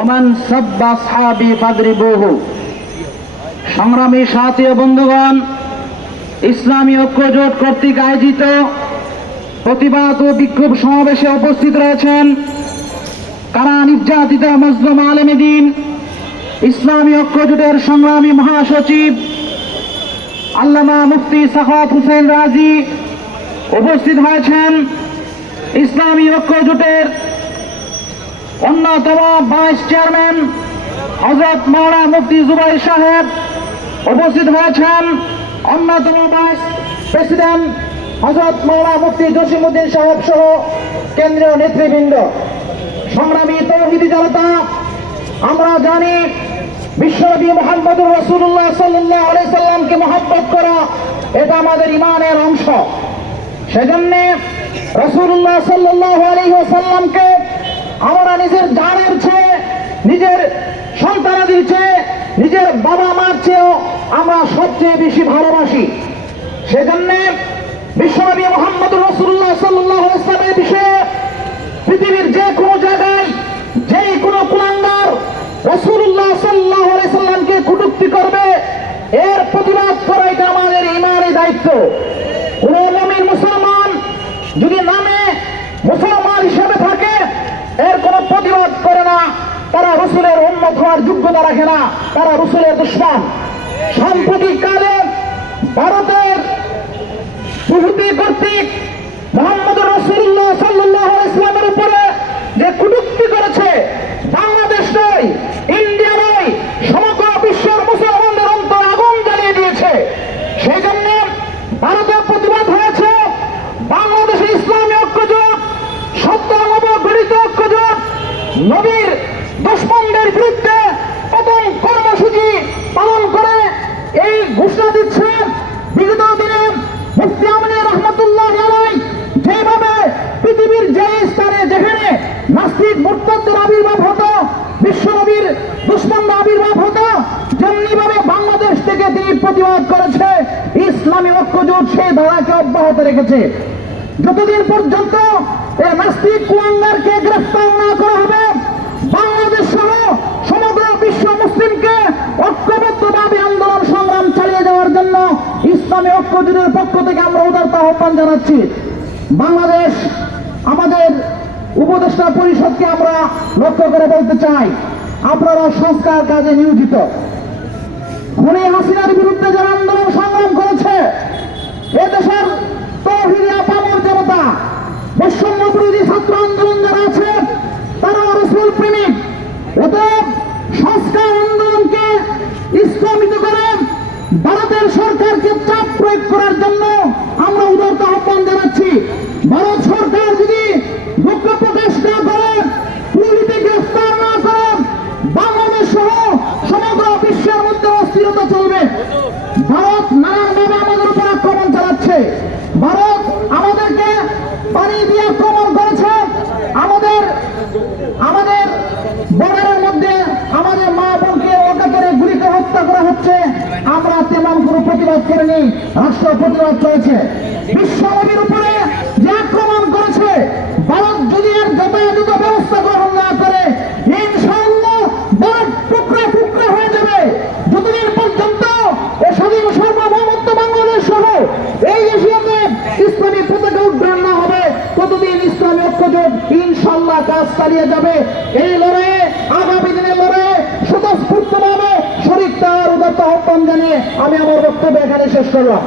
Oman সাব্বা আসহাবি ফাদরিবুহু। সংগ্রামী সাথী ও বন্ধুগণ, ইসলামী ঐক্যজোট কর্তৃক আয়োজিত প্রতিবাদ ও বিক্ষোভ সমাবেশে উপস্থিত রয়েছেন কারা নির্যাতিত মজলুম আলেম দ্বীন ইসলামী ঐক্যজোটের সংগ্রামী মহাসচিব আল্লামা মুফতি সাখাওয়াত হোসেন রাজি। উপস্থিত হয়েছেন ইসলামী ঐক্যজোটের অন্যতম ভাইস চেয়ারম্যান হযরত মাওলানা মুফতি জুবাইর সাহেব। উপস্থিত হয়েছেন অন্যতম ভাইস প্রেসিডেন্ট হযরত মাওলানা মুফতি জসিমউদ্দিন সাহেব সহ কেন্দ্রীয় নেতৃবৃন্দ। সংগ্রামী তৌহিদি জনতা, আমরা জানি বিশ্বনবী মুহাম্মদুর রাসূলুল্লাহ সাল্লাল্লাহু আলাইহি সাল্লামকে মহব্বত করা এটা আমাদের ঈমানের অংশ। সেজন্য রাসূলুল্লাহ সাল্লাল্লাহু আলাইহি ওয়াসাল্লামকে আমরা নিজের জানের চেয়ে, নিজের সন্তানাদের চেয়ে, নিজের বাবা মার চেয়েও আমরা সবচেয়ে বেশি ভালোবাসি। সেজন্য বিশ্বনবী মুহাম্মদুর রাসূলুল্লাহ সাল্লাল্লাহু আলাইহি ওয়াসাল্লামের বিষয়ে পৃথিবীর যে কোনো জায়গায় যে কোনো কুলাঙ্গার রাসূলুল্লাহ সাল্লাল্লাহু আলাইহি সাল্লামকে কটূক্তি করবে, এর প্রতিবাদ করা এটা আমাদের ঈমানের দায়িত্ব। কোন মুমিন মুসলমান যদি নামে মুসলমান হিসেবে থাকে, এর কোনো প্রতিবাদ করে না, তারা রাসূলের উম্মত হওয়ার যোগ্যতা রাখে না, তারা রাসূলের দুশমন। সাম্প্রতিককালে ভারতের ইহুদি কর্তৃক মুহাম্মদুর রাসূলুল্লাহ সাল্লাল্লাহু আলাইহি ওয়াসাল্লামের উপরে যে কটূক্তি করেছে, বাংলাদেশ নয়, ইন্ডিয়া নয়, সমগ্র বিশ্বের মুসলমানদের অন্তর আগুন জ্বালিয়ে দিয়েছে। সেই জন্য ভারতের প্রতিবাদ হয়েছে। বাংলাদেশের ইসলামী ঐক্যজোট, সত্যনবগঠিত ঐক্যজোট নবীর দুশমনদের বিরুদ্ধে প্রথম কর্মসূচি পালন করে এই ঘোষণা দিচ্ছে। বিগত দিনে মুফতি আমিনী রহমাতুল্লাহ আলাইহি যেভাবে পৃথিবীর যে স্থানে যেখানে নাস্তিক মুরতাদদের আবির্ভাব হতো, বিশ্বনবীর দুশমনরা আবির্ভাব হতো, যেমনি ভাবে বাংলাদেশ থেকে তিনি প্রতিবাদ করেছে। ইসলামী ঐক্যজোট সেই ধারাকে অব্যাহত রেখেছে। যতদিন পর্যন্ত এই নাস্তিক কুলাঙ্গারকে গ্রেফতার না করা হবে, বাংলাদেশ সহ সমগ্র বিশ্ব মুসলিমকে ঐক্যবদ্ধভাবে আন্দোলন সংগ্রাম চালিয়ে যাওয়ার জন্য ইসলামী ঐক্যজোটের পক্ষ থেকে আমরা উদারত আহ্বান জানাচ্ছি। বাংলাদেশ আমাদের উপদেষ্টা পরিষদকে আমরা লক্ষ্য করে বলতে চাই, আপনারা সংস্কার কাজে নিয়োজিত। খুনি হাসিনার বিরুদ্ধে যারা আন্দোলন সংগ্রাম করেছে, এদেশের তৌহিদি আপামর জনতা, বৈষম্য বিরোধী ছাত্র আন্দোলন যারা আছে, তারা রাসূল প্রেমিক। অতএব সংস্কার আন্দোলনকে ইসলামিত করে ভারতের সরকারকে চাপ প্রয়োগ করার জন্য আমরা উদারত আহ্বান জানাচ্ছি। ভারত সরকার যদি দুঃখ প্রকাশ না করে, পুলিশকে গ্রেফতার না করে, বাংলাদেশ সহ সমগ্র বিশ্বের মধ্যে অস্থিরতা চলবে। ভারত নানানভাবে আমাদের উপর আক্রমণ চালাচ্ছে। ভারত আমাদেরকে পানি দিয়ে আক্রমণ করেছে। আমাদের বর্ডারের মধ্যে আমাদের মা বোনকে অকাতরে গুলিতে হত্যা করা হচ্ছে। আমরা তেমন কোনো প্রতিবাদ করিনি, রাষ্ট্র প্রতিবাদ করেছে। বিশ্বনবীর উপরে যে আক্রমণ করেছে, ভারত যদি এর যথাযথ ব্যবস্থা গ্রহণ না করে, ইনশাআল্লাহ ভারত টুকরা টুকরা হয়ে যাবে। যতদিন পর্যন্ত এ স্বাধীন সার্বভৌমত্ব বাংলাদেশ সহ এই এশিয়াতে ইসলামী পতাকা উড্ডয়ন না হবে, ততদিন ইসলামী ঐক্যজোট ইনশাআল্লাহ কাজ চালিয়ে যাবে। এই লড়াইয়ে, আগামী দিনের লড়াইয়ে স্বতঃস্ফূর্তভাবে শরীক তার উদারত আহ্বান জানিয়ে আমি আমার বক্তব্য এখানে শেষ করলাম।